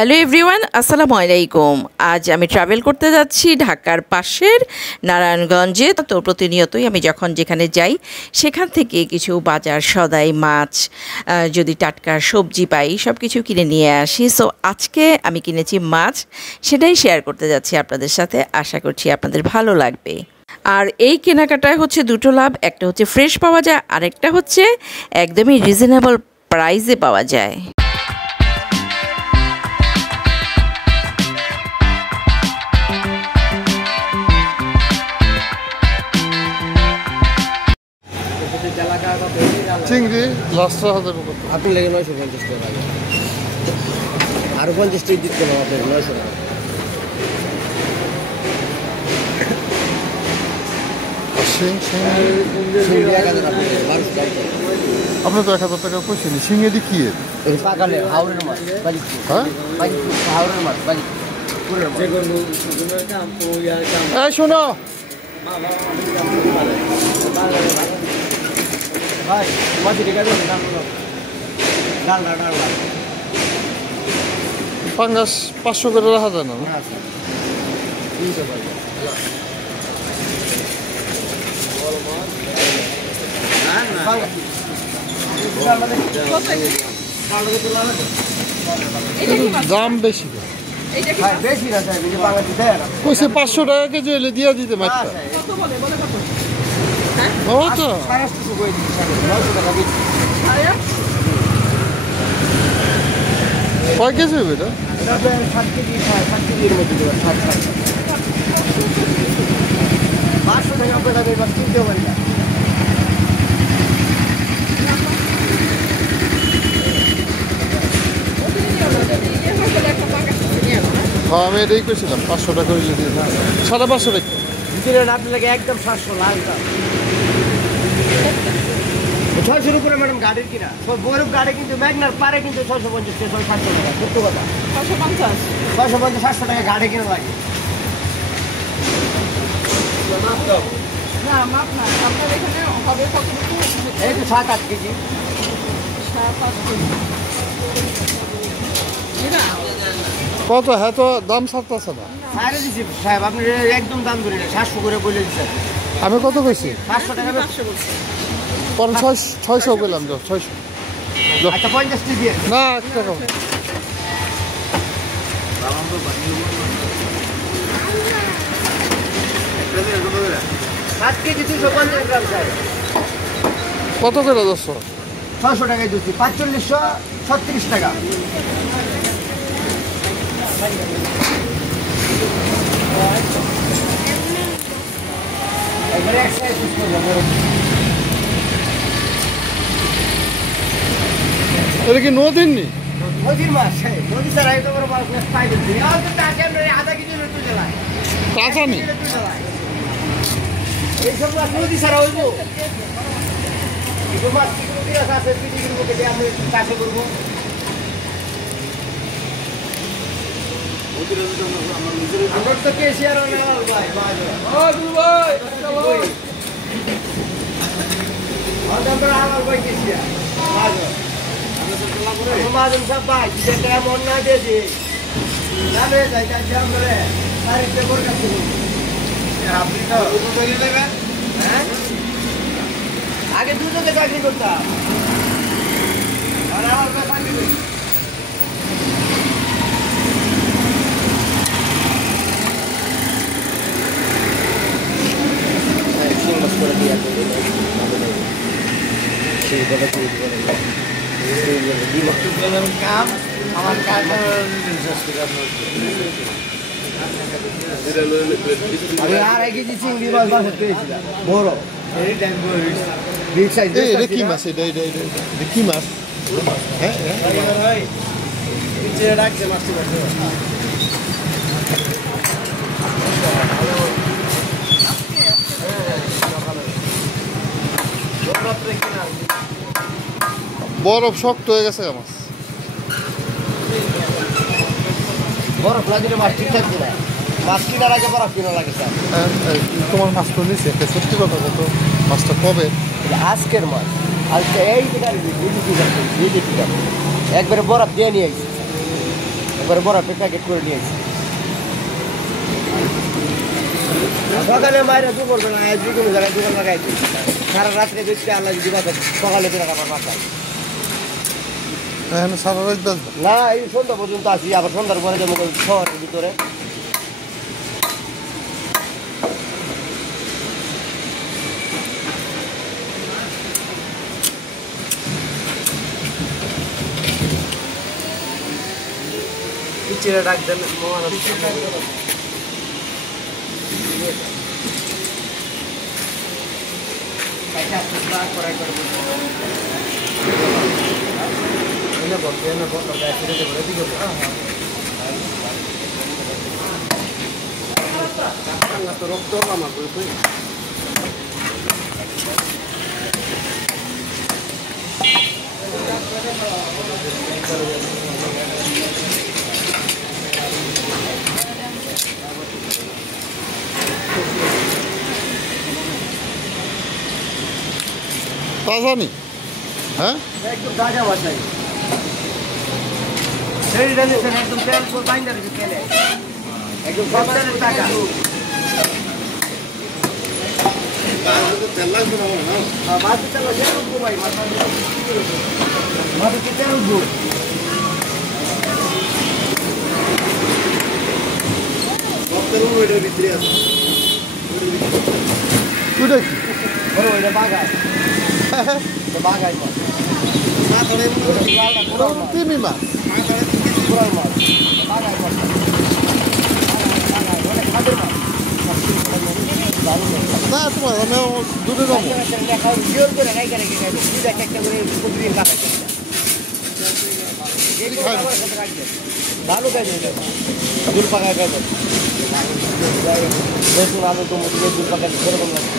Hello everyone, আসসালামু আলাইকুম। আজ আমি ট্রাভেল করতে যাচ্ছি ঢাকার পাশের নারায়ণগঞ্জে। তো প্রতিনিয়তই আমি যখন যেখানে যাই সেখান থেকে কিছু বাজার সদাই, মাছ, যদি টাটকা সবজি পাই সব কিছু কিনে নিয়ে আসি। সো আজকে আমি কিনেছি মাছ, সেটাই শেয়ার করতে যাচ্ছি আপনাদের সাথে। আশা করছি আপনাদের ভালো লাগবে। আর এই কেনাকাটায় হচ্ছে দুটো লাভ, একটা হচ্ছে ফ্রেশ পাওয়া যায়, আরেকটা হচ্ছে একদমই রিজনেবল প্রাইসে পাওয়া যায়। চিংড়ি লাস্ট হাজার আপনি লেগে 950 টাকা লাগে, আরো 50 টাকা দিতে হবে আপনার 900 টাকা। আপনি তো 1000 টাকা পয়সা নি সিংহেদি কি পাকালে হাওড়ের মাছ, হ্যাঁ হাওড়ের মাছ এই শোনো ভাই মাছি ঠিক আছে, ডাল পাঙ্গাস 500 করে রাখা যায় না? দাম বেশি কইছে 500 টাকা কেজি হলে দিয়া দিতে মাছটা। ও তো কয় কেজি হবে এটা? 7 কেজি 7 কেজির মধ্যে দেবেন। 500 টাকা পয়সা দেবেন, কিনতেও পারি না। হ্যাঁ আমি এটাই করেছিলাম, 500 টাকা হইলে দিয়ে 550 টাকা ভিতরে আপনি লাগে একদম 700 লালটা 600 উপরে ম্যাডাম গাড়ির কিনা বরফ গাড়ি কিন্তু ম্যাগনার পারে কিন্তু 650 থেকে 700 টাকা। সত্য কথা, 650 টাকা গাড়ি কিনা লাগে। এই তো 7-8 কেজি। কত? হ্যাঁ তো দাম ছাড়তেছে না। সাড়ে দিচ্ছি সাহেব, আপনি একদম দাম ধরে 700 করে বলে দিচ্ছেন। আমি কত কইছি? 500 টাকা। পরে 600 পেলাম, 600। আচ্ছা 50 টি দিয়ে না 1 টাকা। 7 কেজি 250 গ্রাম সাহেব। কত করে 200? 600 টাকায় দিচ্ছি, 4536 টাকা। এটা কি নদীর নি? নদীর মাছ, নদী ছাড়া এত বড় মাছ পাই দিচ্ছি। আধা কেজি তুলে যায়, কাঁচা নি? এইসব মাছ নদী ছাড়া হইব। এসব মাছ কি নদীর আছে, পিটিগুলো কেটে আমি চাষে করবো। আমার তো কেশিয়ার ভাই আমার ভাই কেশিয়ার মাজন সব ভাই মন না দিয়েছি যাবে যাই আমরা তারিখে করে কাছে আপনি তো হ্যাঁ আগে দুজনকে চাকরি করতাম আর আমার চাকরি করি। আর এক কেজি চিংড়ি মাছ পেয়েছিলাম বড়। এটা কি মাছ? এটা কি মাছ? হ্যাঁ রাখছে মাছটি বরফ শক্ত হয়ে গেছে মাছ। বরফ না দিলে মাছ ঠিক থাকবে না। মাছ কিনার আগে বরফ কিনা লাগে স্যার। তোমার মাছ তো নিচ্ছে, একটা সত্যি কথা কত মাছটা কবে? আজকের মাছ আজকে এই একবারে বরফ দিয়ে নিয়ে আসছি। একবারে বরফে প্যাকেট করে নিয়েছি। সকালে মায়েরা দু করবে না, যে কোনো জায়গায় দোকান লাগাইছি সারা রাত্রে দেখতে আল্লাহ যদি বাঁচে সকালে বেরোন আমার মাথায় সারা রাত বাজবে না, এই সন্ধ্যা পর্যন্ত আসি, আবার সন্ধ্যার পরে যাবো শহরের ভিতরে। পিছিয়ে ডাক দেন রক্ত আমার তাজা নি হ্যাঁ একদম তাজা বাসাই সেই জানেন একদম তেল বাইন্ডার তেলে একদম সব তেলের টাকা তেল লাগবে না মাছ তেল লাগে ভাই মাছ তেল উঠবো সব তেল ওইটার ভিতরে আছে ওইটা কি ওইটা বাগায় বাগায় তিমি মাছ না তোমার আমি দূরে যাবো ভালো খাইবে দুল পাকায় খাইবে রসুন আলু টমেটো দুল পাকায় সেরকম লাগবে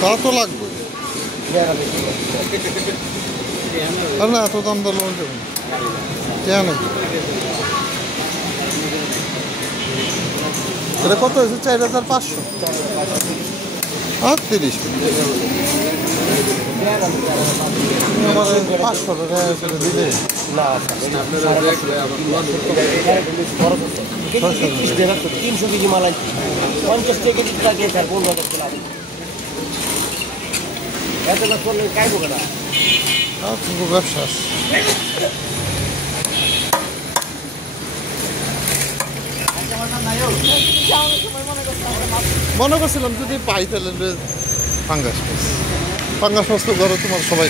তা তো লাগবে আর না এত দাম দর লোন দেবেন কেন এটা কত হয়েছে 4,500 আর 30 আমার 500 টাকা করে দিলে না 300 কেজি মাল আছে 50 টাকা কেজি থাকে স্যার 15,000 টাকা এত না করলে খাইবো কেনা ব্যবসা মনে করছিলাম যদি পাই তাহলে ফাঙ্গাস মাছ তো ঘরে তোমার সবাই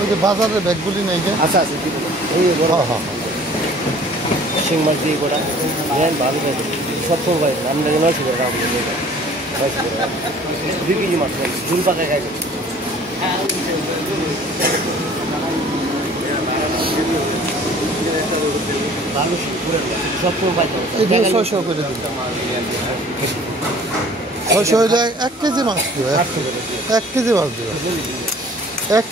ওই যে বাজারের ব্যাগগুলি নেই যে আচ্ছা আচ্ছা হ্যাঁ শিং মাছ দিয়ে গোটা ভালো খাইবে সব ভাই আমরা 900 টাকা 2 কেজি মাছ ঝুল পাকায় খাইবে ভালো সব পাইতে এই 600 করে দিন 600 হয়ে যায় 1 কেজি মাছ দিবে 1 কেজি মাছ দিবে 1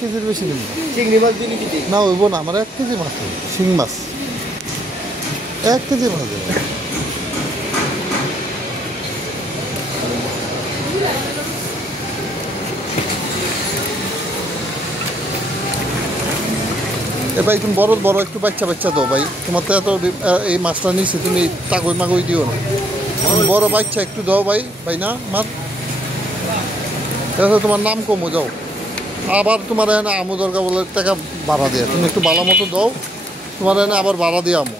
কেজির বেশি দিন চিংড়ি মাছ দিলি কি না হইব না আমার 1 কেজি মাছ শিং মাছ 1 কেজি মাছ দেবে ভাই তুমি বড় বড় একটু বাচ্চা দাও ভাই তোমার তো এত এই মাছটা নিচ্ছি তুমি তাগই মাগই দিও না বড় বাচ্চা একটু দাও ভাই না মাছ এটা তোমার নাম কমো যাও আবার তোমার এখানে আমু দরকার বলে টাকা ভাড়া দেয় তুমি একটু ভালো মতো দাও তোমার এখানে আবার ভাড়া দিয়ে আমো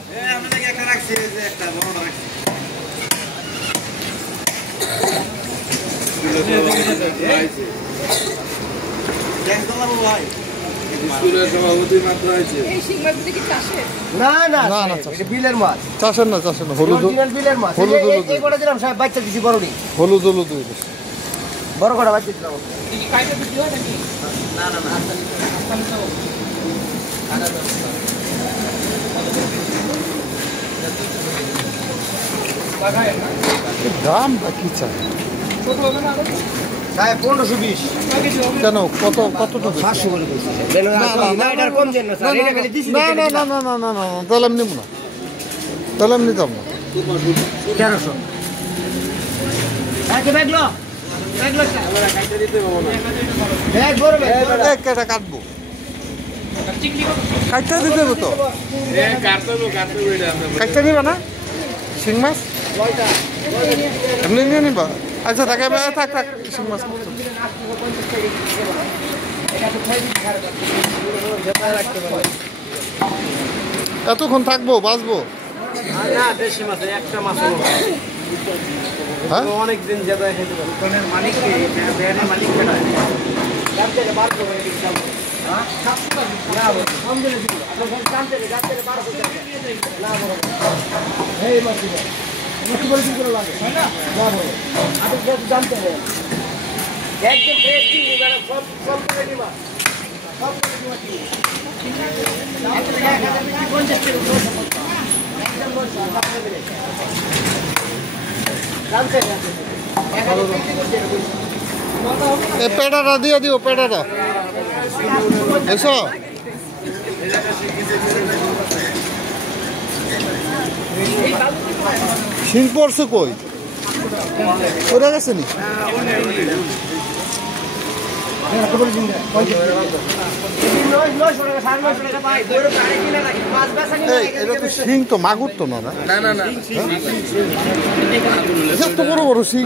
বিলের মাছ চাষের না হলুদ বিলের মাছ দিলাম সাহেব বাচ্চা দিচ্ছি বড় হলুদ বড় কটা বাচ্চা দিলাম দাম কি চাই সাহেব 1520 কেন কত কতটুকু 500 করে কইছে না এটার কম দেন না স্যার এটা খালি দিছি না না না না না না না তাহলে আমি নিব না তাহলে আমি নিতাম না 1300 আগে ব্যাগ লো আমরা কাইতে দিতে পারবো না ব্যাগ বড় ব্যাগ এক কেটা কাটবো কাটতে দিতে হবে তো কাটতে নিবা না শিং মাছ এমনি নিয়ে নিবা আচ্ছা তাকে থাক থাক শিং মাছ এতক্ষণ থাকবো বাঁচবো না দেশি মাছ একটা মাছ হ্যাঁ অনেক দিন যেটা খেতে পারবো কোনের মালিক কে ব্যানের মালিক কেডা জানতে বার করে দিতাম হ্যাঁ 700 টাকা না কম দিলে দিব আপনারা জানতে বার করে না বড় এই মাছ দিব মুখে বলে দিতে লাগে তাই না না বড় আপনি যদি জানতে হবে একদম ফ্রেশ কি এবারে সব করে দিবা সব করে দিবা কি আপনি 50 টাকা একদম বড় আপনি দিলে জানতে এ পেটাটা দিয়ে দিও পেটাটা এসো শিং পড়ছে কই ওরা গেছে নি এটা তো শিং তো মাগুর তো না এত বড় বড় শিং